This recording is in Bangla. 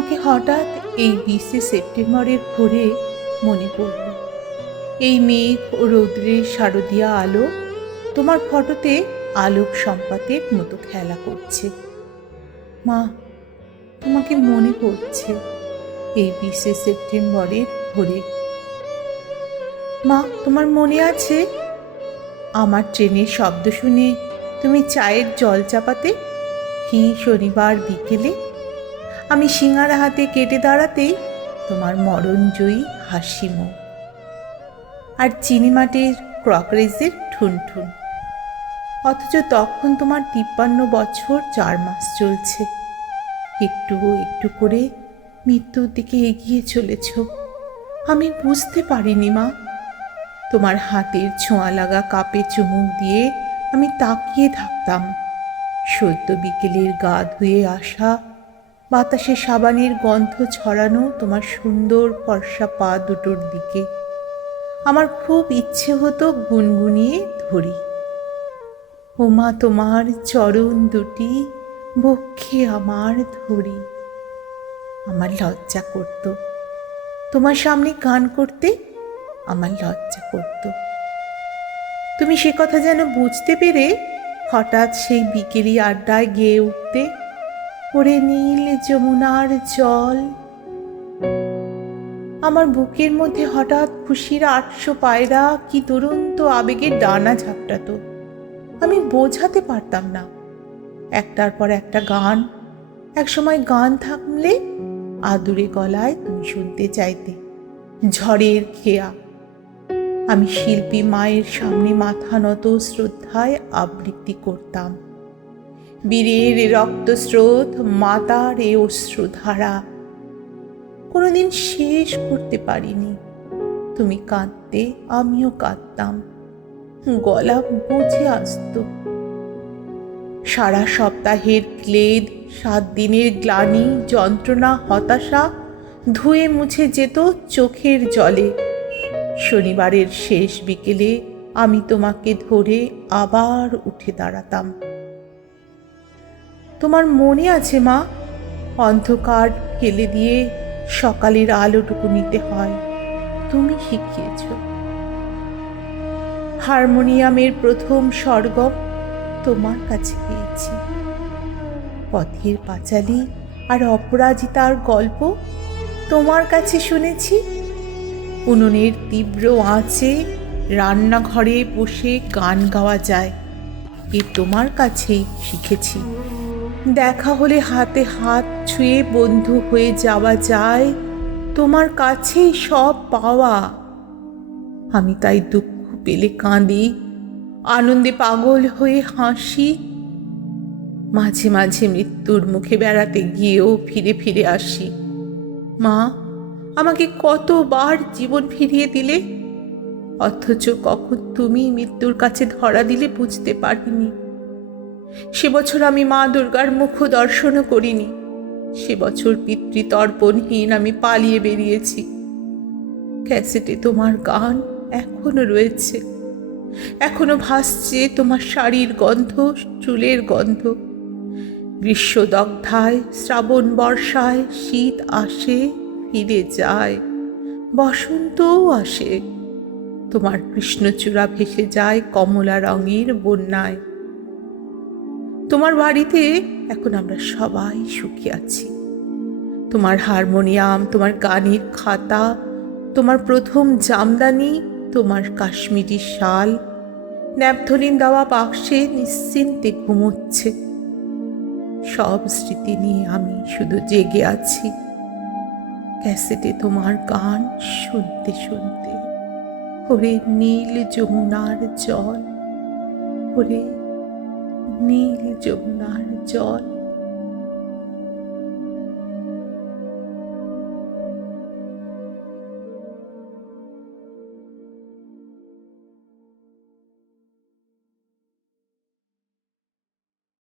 তোমাকে হঠাৎ এই 20শে সেপ্টেম্বরের ভোরে মনে পড়ল। এই মেঘ ও রৌদ্রের শারদীয়া আলো তোমার ফটোতে আলোক সম্পাতের মতো খেলা করছে। মা, তোমাকে মনে পড়ছে এই 20শে সেপ্টেম্বরের ভোরে। মা, তোমার মনে আছে আমার ট্রেনের শব্দ শুনে তুমি চায়ের জল চাপাতে শনিবার বিকেলে? আমি সিঙাড়া হাতে কেটে দাঁড়াতেই তোমার মরণজয়ী হাসি মুখ আর চিনিমাটির ক্রকারিজের ঠুনঠুন। অথচ তখন তোমার 53 বছর 4 মাস চলছে। একটু একটু করে মৃত্যুর দিকে এগিয়ে চলেছ। আমি বুঝতে পারিনি মা। তোমার হাতের ছোঁয়া লাগা কাপে চুমুক দিয়ে আমি তাকিয়ে থাকতাম সদ্য বিকেলের গা ধুয়ে আসা বাতাসে সাবানের গন্ধ ছড়ানো তোমার সুন্দর ফর্সা পা দুটোর দিকে। আমার খুব ইচ্ছে হতো গুনগুনিয়ে ধরি, ওমা তোমার চরণ দুটি বক্ষে আমার ধরি। আমার লজ্জা করত তোমার সামনে গান করতে, আমার লজ্জা করত। তুমি সে কথা যেন বুঝতে পেরে হঠাৎ সেই বিকেলি আড্ডায় গেয়ে উঠতে, ওরে নীল যমুনার জল। আমার বুকের মধ্যে হঠাৎ খুশির 800 পায়রা কি দুরন্ত আবেগের ডানা ঝাপটাতো। আমি বোঝাতে পারতাম না। একটার পর একটা গান, একসময় গান থামলে আদুরে গলায় তুমি শুনতে চাইতে ঝড়ের খেয়া। আমি শিল্পী মায়ের সামনে মাথা নত শ্রদ্ধায় আবৃত্তি করতাম, বীরের রক্তস্রোত, মাতার এ অশ্রুধারা। কোনোদিন শেষ করতে পারিনি। তুমি কাঁদতে, আমিও কাঁদতাম, গলা বুঝে আসত। সারা সপ্তাহের ক্লেদ, 7 দিনের গ্লানি, যন্ত্রণা, হতাশা ধুয়ে মুছে যেত চোখের জলে। শনিবারের শেষ বিকেলে আমি তোমাকে ধরে আবার উঠে দাঁড়াতাম। তোমার মনে আছে মা, অন্ধকার ফেলে দিয়ে সকালের আলোটুকু নিতে হয়, তুমি শিখিয়েছ। হারমোনিয়ামের প্রথম সরগম তোমার কাছে পেয়েছি। পথের পাঁচালী আর অপরাজিতার গল্প তোমার কাছে শুনেছি। উনুনের তীব্র আঁচে রান্নাঘরে বসে গান গাওয়া যায়, এ তোমার কাছেই শিখেছি। দেখা হলে হাতে হাত ছুঁয়ে বন্ধু হয়ে যাওয়া যায়, তোমার কাছেই সব পাওয়া। আমি তাই দুঃখ পেলে কাঁদি, আনন্দে পাগল হয়ে হাসি। মাঝে মাঝে মৃত্যুর মুখে বেড়াতে গিয়েও ফিরে ফিরে আসি। মা, আমাকে কতবার জীবন ফিরিয়ে দিলে, অথচ কখন তুমি মৃত্যুর কাছে ধরা দিলে বুঝতে পারিনি। সে বছর আমি মা দুর্গার মুখ দর্শনও করিনি। সে বছর পিতৃতর্পণহীন আমি পালিয়ে বেরিয়েছি। ক্যাসেটে তোমার গান এখনো রয়েছে, এখনো ভাসছে তোমার শাড়ির গন্ধ, চুলের গন্ধ। গ্রীষ্মদগ্ধায়, শ্রাবণ বর্ষায় শীত আসে, ফিরে যায়, বসন্তও আসে। তোমার কৃষ্ণচূড়া ভেসে যায় কমলা রঙের বন্যায়। তোমার বাড়িতে এখন আমরা সবাই সুখী আছি। তোমার হারমোনিয়াম, তোমার গানের খাতা, তোমার প্রথম জামদানি, তোমার কাশ্মীরি শাল ন্যাপথলিন দেওয়া বাক্সে নিশ্চিন্তে ঘুমোচ্ছে। সব স্মৃতি নিয়ে আমি শুধু জেগে আছি, ক্যাসেটে তোমার গান শুনতে শুনতে। ওরে নীল যমুনার জল, ওরে নীল যমুনার জল।